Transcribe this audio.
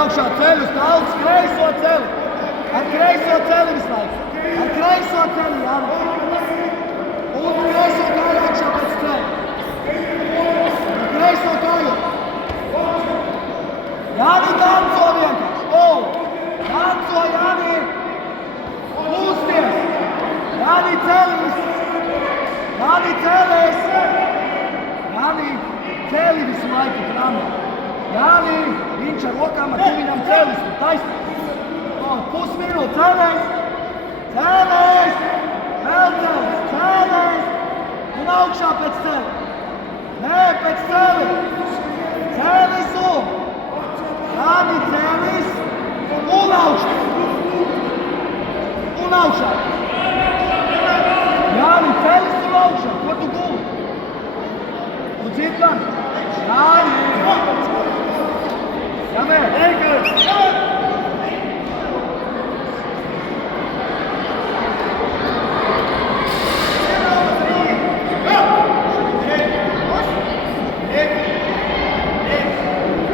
augšā, ceļus, daudz, kreiso ceļu. Ar kreiso ceļu visu laiku. Ar kreiso ceļu, Jāni. Un kreiso kāju augšā pēc ceļu. Ar kreiso kāju. Jāni danco vienkārši. Danco, Jāni. Pūsties. Jāni ceļus. Jāni ceļus. Jāni ceļi visu laiku krāmē. Jāni, viņš ar rokām ar tuvinām ceļus. Taisnīt. Pusminūte, ceļēs. Ceļēs. Vēl ceļus. Ceļēs. Un augšā pēc ceļa. Nē, pēc ceļa. Ceļis un. Jāni ceļis. Un augšā. Un augšā. Jāni ceļis un augšā. Ko tu guli? Un dzird man? Jāni. Jamē.